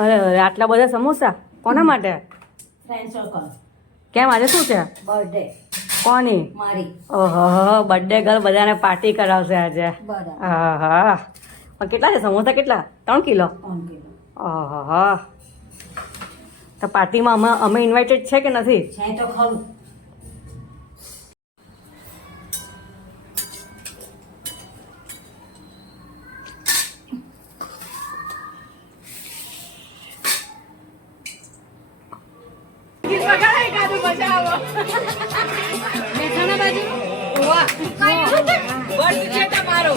અરે અરે આટલા બધા સમોસા કોના માટે? Friend circle. કેમ આજે શું છે? બર્થડે કોની? મારી. ઓહો બર્થડે ગર્લ બધાને પાર્ટી કરાવશે આજે. બરાબર. હા પણ કેટલા છે સમોસા? કેટલા? 3 કિલો? 3 કિલો ઓહો તો પાર્ટીમાં અમે ઇન્વાઇટેડ છે કે નથી? છે તો ખરું. મહેસાણા બાજુ વર્ષ છે તમારો.